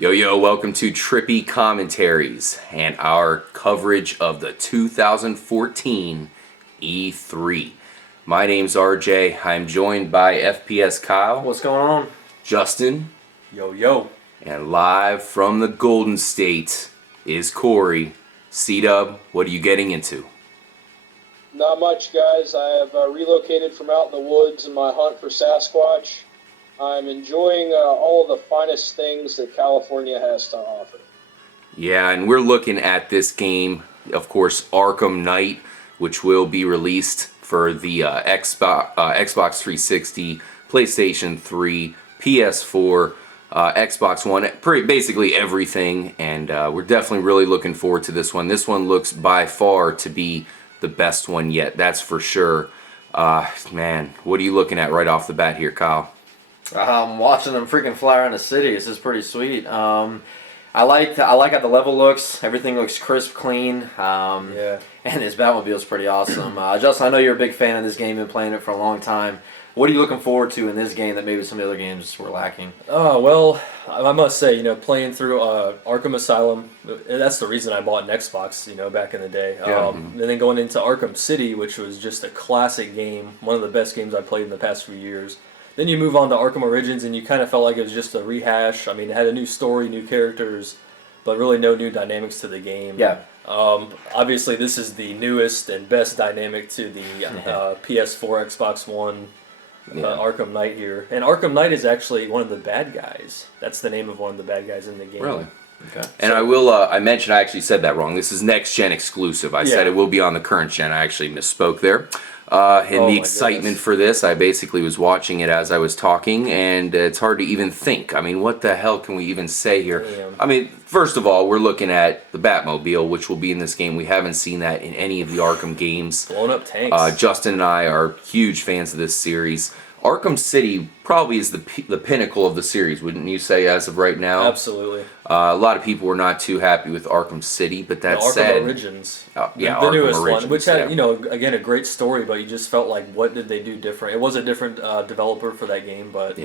Yo, welcome to Trippy Commentaries and our coverage of the 2014 E3. My name's RJ. I'm joined by FPS Kyle. What's going on? Justin. Yo. And live from the Golden State is Corey. C-Dub, what are you getting into? Not much, guys. I have relocated from out in the woods in my hunt for Sasquatch. I'm enjoying all the finest things that California has to offer. Yeah, and we're looking at this game, of course, Arkham Knight, which will be released for the Xbox 360, PlayStation 3, PS4, Xbox One, basically everything, and we're definitely really looking forward to this one. This one looks by far to be the best one yet, that's for sure. Man, what are you looking at right off the bat here, Kyle? I'm watching them freaking fly around the city. This is pretty sweet. I like how the level looks. Everything looks crisp, clean. Yeah. And this Batmobile is pretty awesome. Justin, I know you're a big fan of this game. Been playing it for a long time. What are you looking forward to in this game that maybe some of the other games were lacking? Oh, well, I must say, playing through Arkham Asylum, that's the reason I bought an Xbox, back in the day. Yeah. And then going into Arkham City, which was just a classic game, one of the best games I played in the past few years. Then you move on to Arkham Origins, and you kind of felt like it was just a rehash. I mean, it had a new story, new characters, but really no new dynamics to the game. Yeah. Obviously, this is the newest and best dynamic to the PS4, Xbox One, Arkham Knight here. And Arkham Knight is actually one of the bad guys. That's the name of one of the bad guys in the game. Really? Okay. And I actually said that wrong. This is next-gen exclusive. I said it will be on the current gen. I actually misspoke there. The excitement for this, I basically was watching it as I was talking, and it's hard to even think. I mean, what the hell can we even say here? Damn. I mean, first of all, we're looking at the Batmobile, which will be in this game. We haven't seen that in any of the Arkham games. Blown up tanks. Justin and I are huge fans of this series. Arkham City probably is the pinnacle of the series, wouldn't you say, as of right now? Absolutely. A lot of people were not too happy with Arkham City, but that said... Arkham Origins. the Arkham newest Origins, one, which had, again, a great story, but you just felt like, what did they do different? It was a different developer for that game, but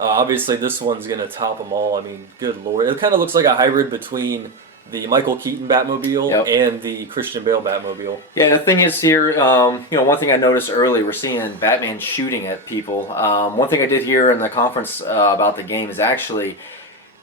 obviously this one's going to top them all. I mean, good lord. It kind of looks like a hybrid between the Michael Keaton Batmobile and the Christian Bale Batmobile. Yeah, the thing is here, one thing I noticed early, we're seeing Batman shooting at people. One thing I did hear in the conference about the game is actually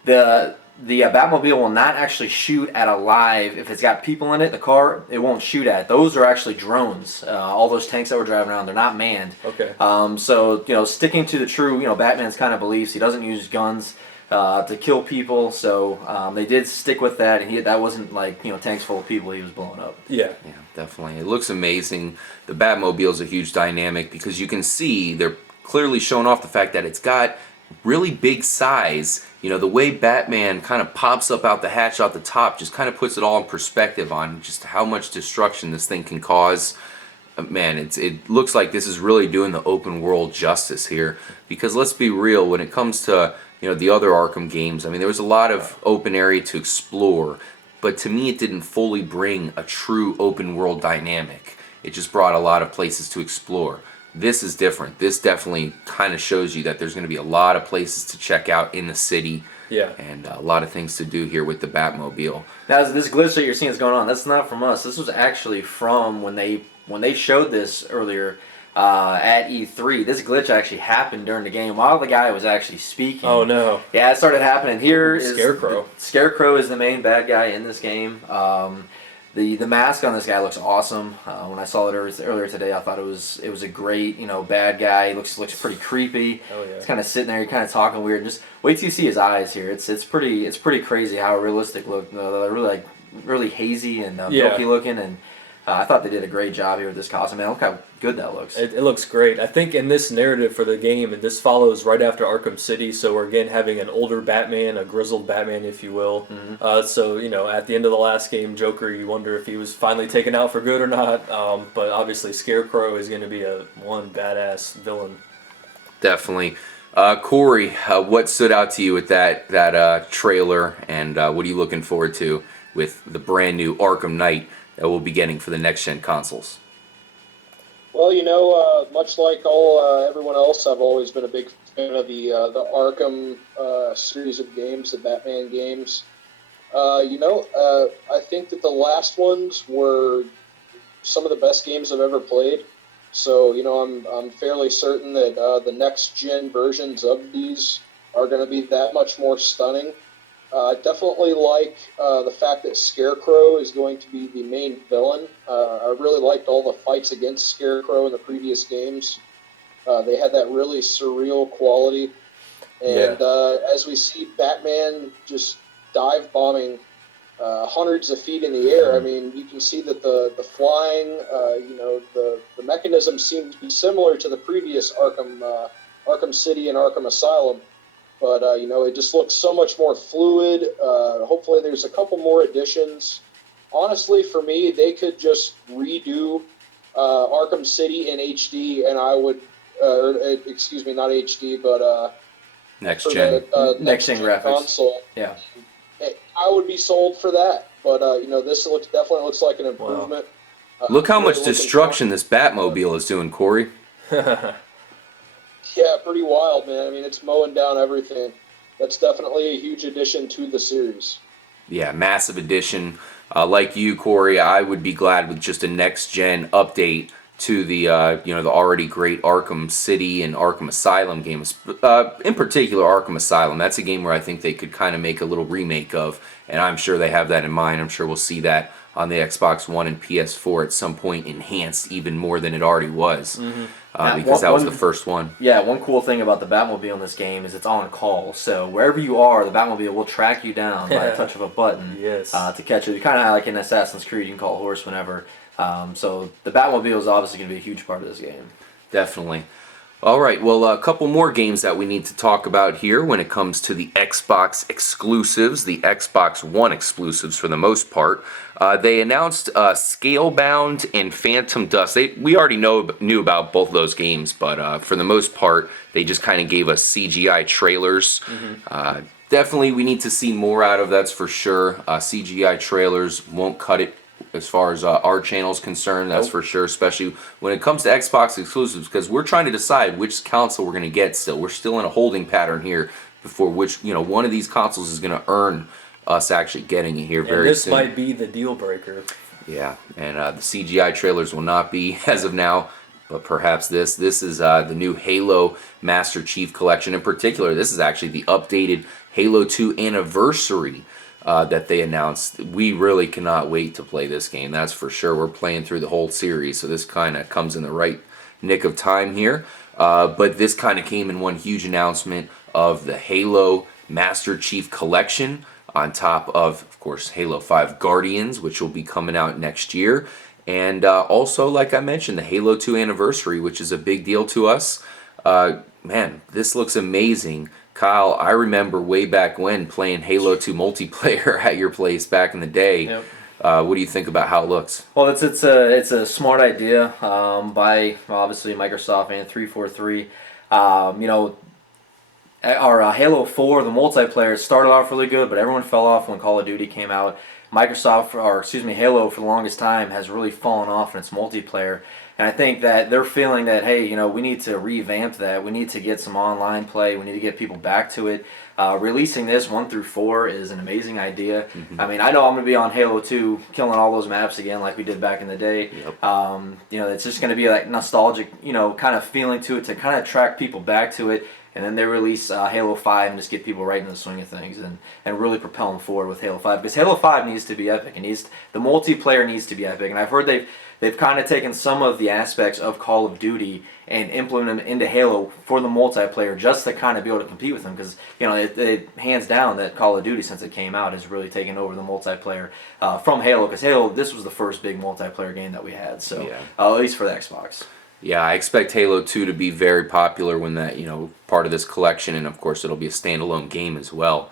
the Batmobile will not actually shoot at a live, if it's got people in it, the car, it won't shoot at. Those are actually drones. All those tanks that we're driving around, they're not manned. Okay. So, sticking to the true, Batman's kind of beliefs, he doesn't use guns to kill people, so they did stick with that, and that wasn't like, tanks full of people he was blowing up. Yeah, definitely. It looks amazing. The Batmobile is a huge dynamic because you can see they're clearly showing off the fact that it's got really big size. The way Batman kind of pops up out the hatch out the top just kind of puts it all in perspective on just how much destruction this thing can cause. Man, it looks like this is really doing the open world justice here, because let's be real, when it comes to the other Arkham games, I mean, there was a lot of open area to explore, but to me it didn't fully bring a true open world dynamic. It just brought a lot of places to explore. This is different. This definitely kind of shows you that there's going to be a lot of places to check out in the city. Yeah. And a lot of things to do here with the Batmobile. Now, this glitch that you're seeing is going on, that's not from us. This was actually from when they showed this earlier at E3. This glitch actually happened during the game while the guy was actually speaking. Oh, no. Yeah, it started happening. Here is Scarecrow. Scarecrow is the main bad guy in this game. The mask on this guy looks awesome. When I saw it earlier today, I thought it was a great, bad guy. He looks pretty creepy. Oh yeah. He's kind of sitting there, kind of talking weird. Just wait till you see his eyes here. It's pretty crazy how realistic look. They're really hazy and milky looking, and I thought they did a great job here with this costume. Man, look how good that looks. It looks great. I think in this narrative for the game, this follows right after Arkham City, so we're again having an older Batman, a grizzled Batman, if you will. Mm-hmm. So, at the end of the last game, Joker, you wonder if he was finally taken out for good or not. But obviously, Scarecrow is going to be one badass villain. Definitely. Corey, what stood out to you with that trailer, and what are you looking forward to with the brand new Arkham Knight that we'll be getting for the next-gen consoles? Well, much like everyone else, I've always been a big fan of the Arkham series of games, the Batman games. I think that the last ones were some of the best games I've ever played. So, I'm fairly certain that the next gen versions of these are going to be that much more stunning. I definitely like the fact that Scarecrow is going to be the main villain. I really liked all the fights against Scarecrow in the previous games. They had that really surreal quality. And as we see Batman just dive bombing hundreds of feet in the air, I mean, you can see that the flying, the mechanism seemed to be similar to the previous Arkham City and Arkham Asylum. But, it just looks so much more fluid. Hopefully there's a couple more additions. Honestly, for me, they could just redo Arkham City in HD, and I would, excuse me, not HD, but next gen, next gen graphics console. Yeah, I would be sold for that. But this definitely looks like an improvement. Wow. Look how much destruction this Batmobile is doing, Corey. Yeah, pretty wild, man. I mean, it's mowing down everything. That's definitely a huge addition to the series. Yeah, massive addition. Like you, Corey, I would be glad with just a next-gen update to the the already great Arkham City and Arkham Asylum games. In particular, Arkham Asylum. That's a game where I think they could kind of make a little remake of, and I'm sure they have that in mind. I'm sure we'll see that on the Xbox One and PS4 at some point, enhanced even more than it already was. Mm-hmm. Because that was the first one. Yeah, one cool thing about the Batmobile in this game is it's on call. So wherever you are, the Batmobile will track you down by a touch of a button to catch you. Kind of like in Assassin's Creed, you can call a horse whenever. So the Batmobile is obviously going to be a huge part of this game. Definitely. All right, well, a couple more games that we need to talk about here when it comes to the Xbox exclusives, the Xbox One exclusives for the most part. They announced Scalebound and Phantom Dust. We already knew about both of those games, but for the most part, they just kind of gave us CGI trailers. Mm-hmm. Definitely, we need to see more out of, that's for sure. CGI trailers won't cut it as far as our channel's concerned, that's for sure, especially when it comes to Xbox exclusives, because we're trying to decide which console we're going to get still. We're still in a holding pattern here before which, one of these consoles is going to earn us actually getting it here very soon. This might be the deal breaker. Yeah, and the CGI trailers will not be as of now, but perhaps this is the new Halo Master Chief Collection. In particular, this is actually the updated Halo 2 anniversary that they announced. We really cannot wait to play this game, that's for sure. We're playing through the whole series, so this kind of comes in the right nick of time here. But this kind of came in one huge announcement of the Halo Master Chief Collection on top of course, Halo 5 Guardians, which will be coming out next year. And also, like I mentioned, the Halo 2 anniversary, which is a big deal to us. Man, this looks amazing. Kyle, I remember way back when playing Halo 2 multiplayer at your place back in the day. Yep. What do you think about how it looks? Well, it's a smart idea by obviously Microsoft and 343. Our Halo 4, the multiplayer started off really good, but everyone fell off when Call of Duty came out. Halo for the longest time has really fallen off in its multiplayer. And I think that they're feeling that, hey, we need to revamp that. We need to get some online play. We need to get people back to it. Releasing this 1 through 4 is an amazing idea. Mm-hmm. I mean, I know I'm going to be on Halo 2 killing all those maps again like we did back in the day. Yep. It's just going to be like nostalgic, kind of feeling to it to kind of attract people back to it. And then they release Halo 5 and just get people right in the swing of things and really propel them forward with Halo 5. Because Halo 5 needs to be epic. The multiplayer needs to be epic. And I've heard they've kind of taken some of the aspects of Call of Duty and implemented them into Halo for the multiplayer just to kind of be able to compete with them. Because, it hands down that Call of Duty, since it came out, has really taken over the multiplayer from Halo. Because Halo, this was the first big multiplayer game that we had. So, at least for the Xbox. Yeah, I expect Halo 2 to be very popular when that, part of this collection, and of course it'll be a standalone game as well.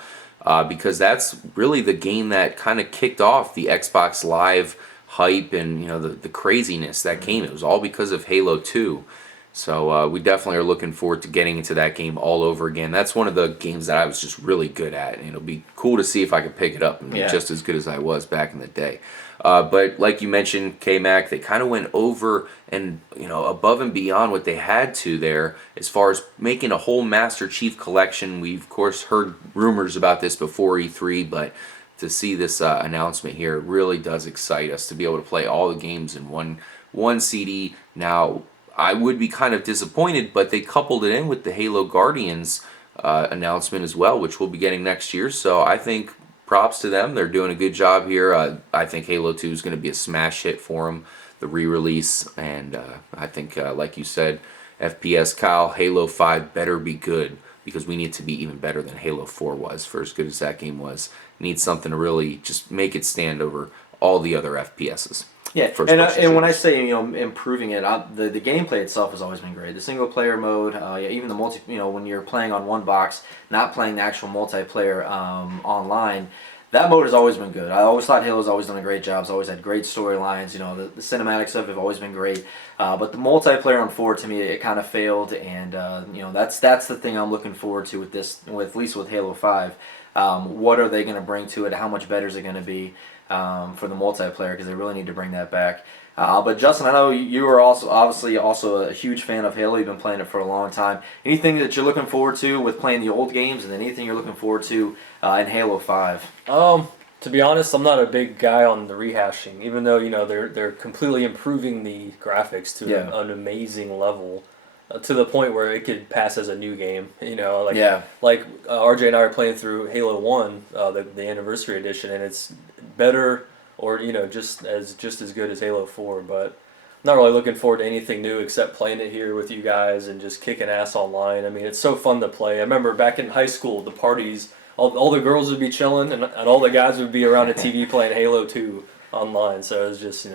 Because that's really the game that kind of kicked off the Xbox Live hype and, the craziness that came. It was all because of Halo 2. So we definitely are looking forward to getting into that game all over again. That's one of the games that I was just really good at, and it'll be cool to see if I can pick it up and be just as good as I was back in the day. But like you mentioned, K-Mac, they kind of went over and above and beyond what they had to there as far as making a whole Master Chief collection. We've of course heard rumors about this before E3, but to see this announcement here really does excite us to be able to play all the games in one CD. Now, I would be kind of disappointed, but they coupled it in with the Halo Guardians announcement as well, which we'll be getting next year. So I think props to them. They're doing a good job here. I think Halo 2 is going to be a smash hit for them, the re-release. And I think, like you said, FPS Kyle, Halo 5 better be good, because we need to be even better than Halo 4 was, for as good as that game was. Need something to really just make it stand over all the other FPSs. Yeah, and when I say improving it, the gameplay itself has always been great. The single player mode, even the multi, when you're playing on one box, not playing the actual multiplayer online, that mode has always been good. I always thought Halo's always done a great job. It's always had great storylines. The cinematics of it have always been great. But the multiplayer on 4, to me, it kind of failed, and that's the thing I'm looking forward to with this, at least with Halo 5. What are they going to bring to it? How much better is it going to be for the multiplayer? Because they really need to bring that back. But Justin, I know you are obviously a huge fan of Halo. You've been playing it for a long time. Anything that you're looking forward to with playing the old games, and then anything you're looking forward to in Halo 5? To be honest, I'm not a big guy on the rehashing, even though they're completely improving the graphics to an amazing level. To the point where it could pass as a new game, like RJ and I are playing through Halo 1, the Anniversary Edition, and it's better, or just as good as Halo 4. But I'm not really looking forward to anything new except playing it here with you guys and just kicking ass online. I mean, it's so fun to play. I remember back in high school, the parties, all the girls would be chilling, and all the guys would be around a TV playing Halo 2 online. So it was just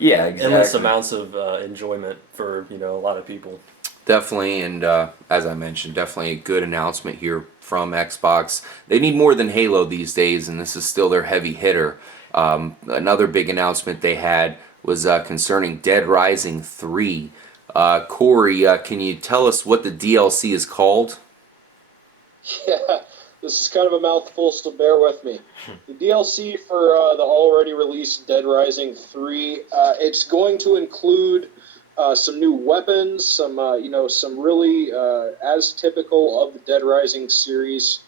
endless amounts of enjoyment for a lot of people. Definitely, and as I mentioned, definitely a good announcement here from Xbox. They need more than Halo these days, and this is still their heavy hitter. Another big announcement they had was concerning Dead Rising 3. Corey, can you tell us what the DLC is called? Yeah, this is kind of a mouthful, so bear with me. The DLC for the already released Dead Rising 3, it's going to include some new weapons, some really, as typical of the Dead Rising series,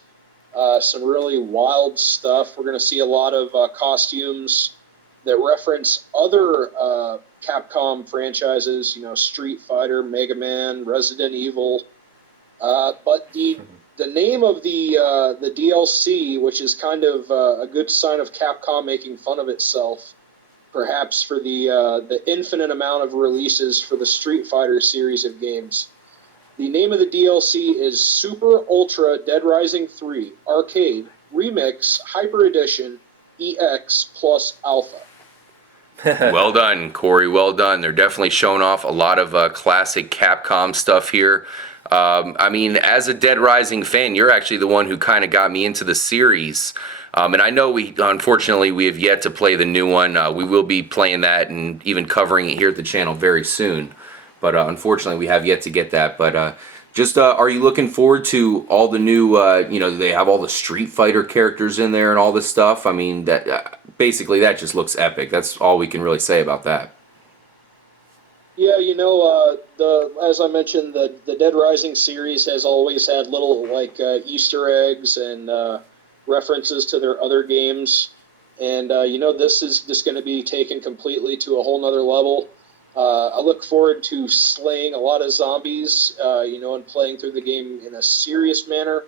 some really wild stuff. We're going to see a lot of costumes that reference other Capcom franchises, Street Fighter, Mega Man, Resident Evil. But the name of the DLC, which is kind of a good sign of Capcom making fun of itself, perhaps for the infinite amount of releases for the Street Fighter series of games. The name of the DLC is Super Ultra Dead Rising 3 Arcade Remix Hyper Edition EX Plus Alpha. Well done, Corey. Well done. They're definitely showing off a lot of classic Capcom stuff here. I mean, as a Dead Rising fan, you're actually the one who kind of got me into the series. And I know unfortunately, we have yet to play the new one. We will be playing that and even covering it here at the channel very soon. But unfortunately, we have yet to get that. But are you looking forward to all the new, they have all the Street Fighter characters in there and all this stuff? I mean, basically that just looks epic. That's all we can really say about that. Yeah, as I mentioned, the Dead Rising series has always had little Easter eggs and references to their other games, and this is just going to be taken completely to a whole nother level. I look forward to slaying a lot of zombies, and playing through the game in a serious manner.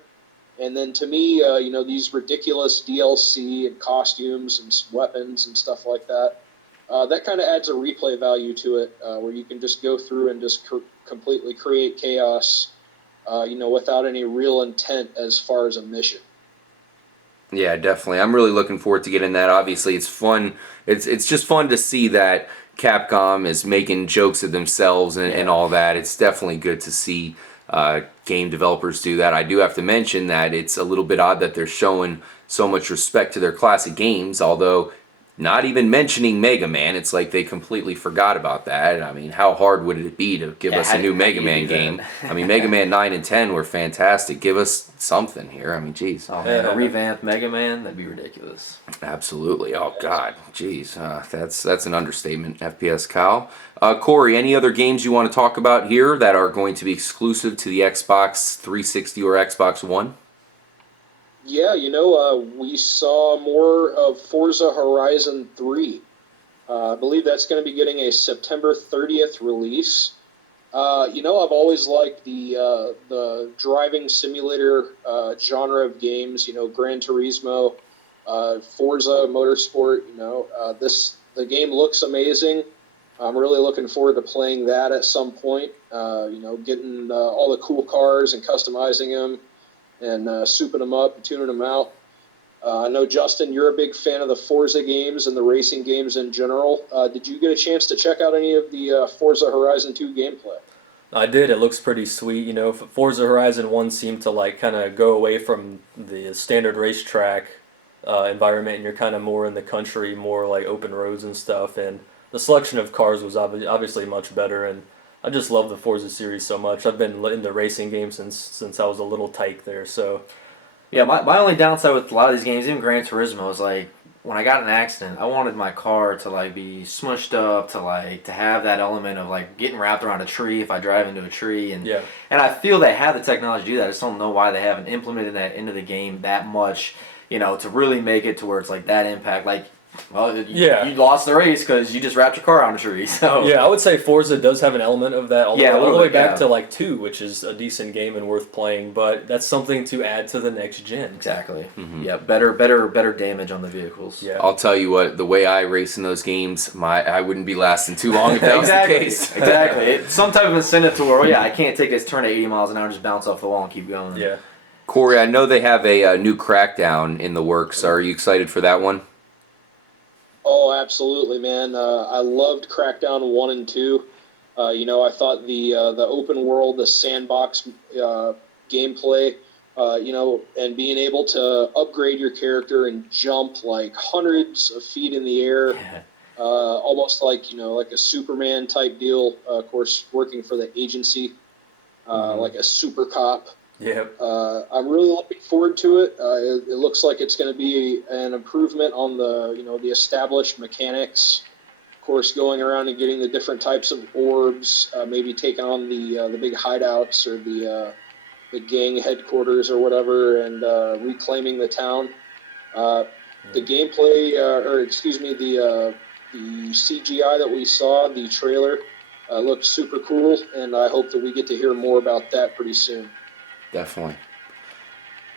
And then to me, these ridiculous DLC and costumes and weapons and stuff like that, that kind of adds a replay value to it, where you can just go through and just completely create chaos, without any real intent as far as a mission. Yeah, definitely. I'm really looking forward to getting that. Obviously, it's fun. It's just fun to see that Capcom is making jokes of themselves and all that. It's definitely good to see game developers do that. I do have to mention that it's a little bit odd that they're showing so much respect to their classic games, although not even mentioning Mega Man. It's like they completely forgot about that. I mean, how hard would it be to give us a new Mega Man game? I mean, Mega Man 9 and 10 were fantastic. Give us something here. I mean, geez. Oh, man, a revamped Mega Man? That'd be ridiculous. Absolutely. Oh, God. Geez. That's an understatement, FPS Kyle. Corey, any other games you want to talk about here that are going to be exclusive to the Xbox 360 or Xbox One? Yeah, we saw more of Forza Horizon 3. I believe that's going to be getting a September 30th release. I've always liked the driving simulator genre of games. Gran Turismo, Forza Motorsport. The game looks amazing. I'm really looking forward to playing that at some point. Getting all the cool cars and customizing them and souping them up and tuning them out. I know, Justin, you're a big fan of the Forza games and the racing games in general. Did you get a chance to check out any of the Forza Horizon 2 gameplay? I did. It looks pretty sweet. Forza Horizon 1 seemed to kind of go away from the standard racetrack environment, and you're kind of more in the country, more like open roads and stuff. And the selection of cars was obviously much better, and I just love the Forza series so much. I've been into racing games since I was a little tyke there. So, yeah, my only downside with a lot of these games, even Gran Turismo, is when I got in an accident, I wanted my car to be smushed up, to have that element of getting wrapped around a tree if I drive into a tree, and I feel they have the technology to do that. I just don't know why they haven't implemented that into the game that much, to really make it to where it's that impact. You lost the race because you just wrapped your car on a tree. So yeah, I would say Forza does have an element of that all the way back yeah. to 2, which is a decent game and worth playing, but that's something to add to the next gen. Exactly. Mm-hmm. Yeah, better damage on the vehicles. Yeah. I'll tell you what, the way I race in those games, I wouldn't be lasting too long if that was the case. Exactly. It's some type of incentive to where, I can't take this turn at 80 miles an hour and just bounce off the wall and keep going. Yeah. Corey, I know they have a new Crackdown in the works. Are you excited for that one? Oh, absolutely, man. I loved Crackdown 1 and 2. I thought the open world, the sandbox gameplay, and being able to upgrade your character and jump hundreds of feet in the air, almost like a Superman type deal. Of course, working for the agency, like a super cop. Yeah. I'm really looking forward to it. It looks like it's going to be an improvement on the established mechanics. Of course, going around and getting the different types of orbs, maybe taking on the big hideouts or the gang headquarters or whatever, and reclaiming the town. The gameplay, the CGI that we saw, the trailer, looked super cool, and I hope that we get to hear more about that pretty soon. Definitely.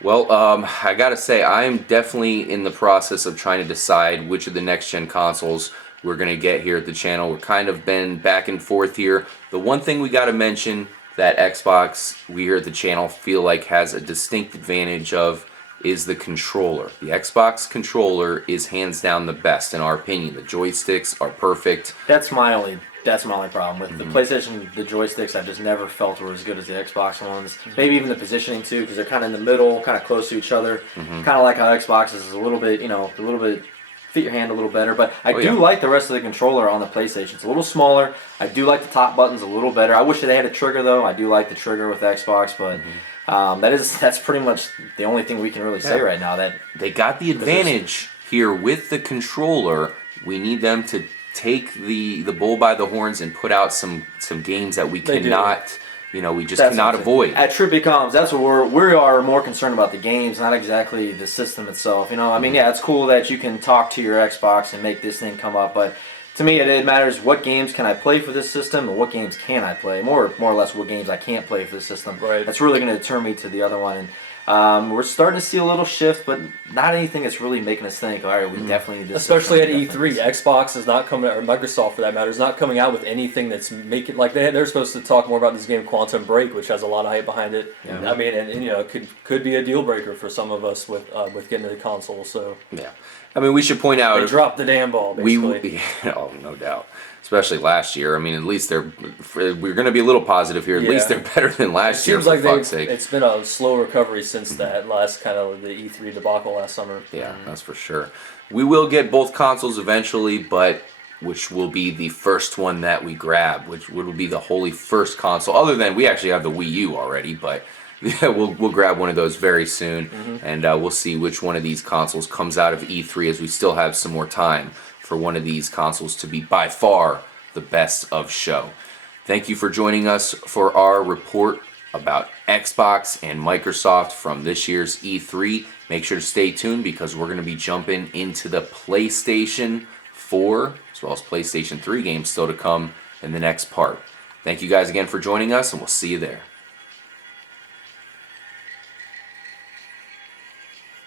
Well, I gotta say, I'm definitely in the process of trying to decide which of the next-gen consoles we're gonna get here at the channel. We're kind of been back and forth here. The one thing we gotta mention that Xbox, we here at the channel, feel like has a distinct advantage of is the controller. The Xbox controller is hands down the best in our opinion. The joysticks are perfect. That's my only problem with the PlayStation. The joysticks I've just never felt were as good as the Xbox ones. Maybe even the positioning too, because they're kind of in the middle, kind of close to each other. Kind of like how Xbox is a little bit fit your hand a little better. But I do like the rest of the controller on the PlayStation. It's a little smaller. I do like the top buttons a little better. I wish they had a trigger though. I do like the trigger with Xbox, but that's pretty much the only thing we can really say right now. That they got the advantage here with the controller. We need them to take the bull by the horns and put out some games that we cannot, we just cannot avoid. At Trippy Comms, that's what we are more concerned about, the games, not exactly the system itself. It's cool that you can talk to your Xbox and make this thing come up, but to me it matters what games can I play for this system and what games can I play. More or less what games I can't play for the system. Right. That's really going to deter me to the other one. And we're starting to see a little shift, but not anything that's really making us think, all right, we definitely need this. Especially at E3, Xbox is not coming, or Microsoft for that matter, is not coming out with anything that's making they're supposed to talk more about this game Quantum Break, which has a lot of hype behind it. Yeah. I mean, and it could be a deal breaker for some of us with getting the console. So yeah, I mean, we should point out they dropped the damn ball. Basically. Oh, no doubt. especially last year. I mean, at least we're going to be a little positive here. At least they're better than last year. Seems like for fuck's sake. It's been a slow recovery since that last kind of the E3 debacle last summer. Yeah, that's for sure. We will get both consoles eventually, but which will be the first one that we grab, which will be the wholly first console. Other than we actually have the Wii U already, but yeah, we'll grab one of those very soon, and we'll see which one of these consoles comes out of E3, as we still have some more time for one of these consoles to be by far the best of show. Thank you for joining us for our report about Xbox and Microsoft from this year's E3. Make sure to stay tuned because we're going to be jumping into the PlayStation 4 as well as PlayStation 3 games still to come in the next part. Thank you guys again for joining us, and we'll see you there.